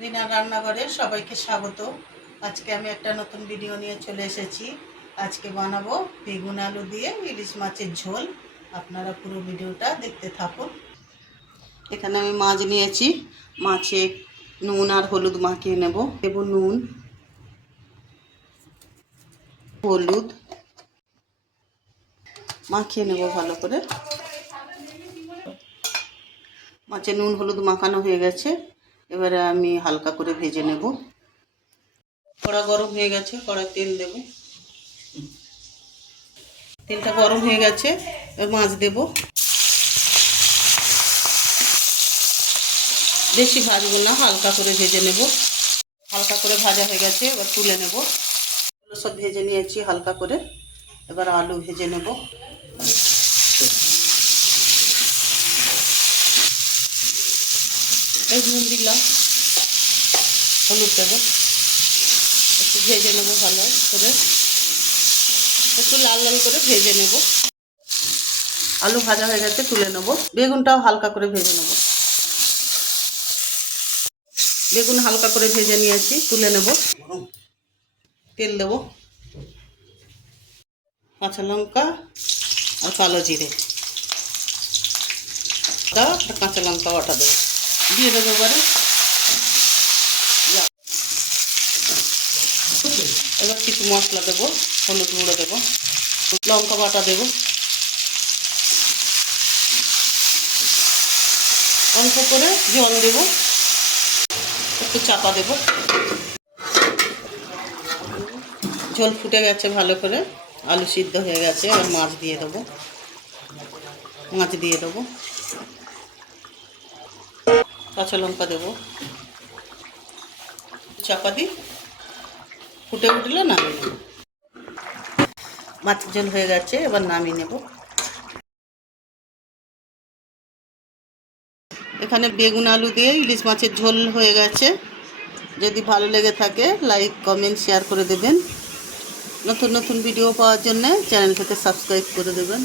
রিনা রান্নাঘরে সবাইকে স্বাগত। আজকে আমি একটা নতুন ভিডিও নিয়ে চলে এসেছি। আজকে বানাবো বেগুন আলু দিয়ে ইলিশ মাছের ঝোল। আপনারা পুরো ভিডিওটা দেখতে থাকুন। এখানে আমি মাছ নিয়েছি। মাছে নুন আর হলুদ মাখিয়ে নেব। দেব নুন, হলুদ। মাখিয়ে নেব ভালো করে। মাছে নুন, হলুদ মাখানো হয়ে গেছে। এবারে আমি হালকা করে ভেজে নেব। কড়া গরম হয়ে গেছে কড়া তেল দেব। তেলটা গরম হয়ে গেছে মাছ দেব। বেশি ভাজবো না, হালকা করে ভেজে নেব। হালকা করে ভাজা হয়ে গেছে, এবার তুলে নেব। সব ভেজে নিয়েছি হালকা করে, এবার আলু ভেজে নেব। এই নুন দিলাম, হলুদ দেবো। একটু ভেজে নেব ভালো করে। একটু লাল লাল করে ভেজে নেব। আলু ভাজা হয়ে গেছে, তুলে নেব। বেগুনটাও হালকা করে ভেজে নেব। বেগুন হালকা করে ভেজে নিয়েছি, তুলে নেব। তেল দেব। কাঁচা লঙ্কা আর কালো জিরে। কাঁচা লঙ্কা বাটা দেবো। দিয়ে দেবো এবারে। এবার কিছু মশলা দেবো, হলুদ গুঁড়ো দেবো, লঙ্কা বাটা দেবো। অল্প করে জল দেবো। একটু চাপা দেবো। ঝোল ফুটে গেছে ভালো করে। আলু সিদ্ধ হয়ে গেছে, এবার মাছ দিয়ে দেবো। মাছ দিয়ে দেবো। কাঁচা লঙ্কা দেবো। চাপা দিই ফুটে উঠলে নামিয়ে নেব। মাছের ঝোল হয়ে গেছে, এবার নামিয়ে নেব। এখানে বেগুন আলু দিয়ে ইলিশ মাছের ঝোল হয়ে গেছে। যদি ভালো লেগে থাকে, লাইক, কমেন্ট, শেয়ার করে দেবেন। নতুন নতুন ভিডিও পাওয়ার জন্য চ্যানেলটাকে সাবস্ক্রাইব করে দেবেন।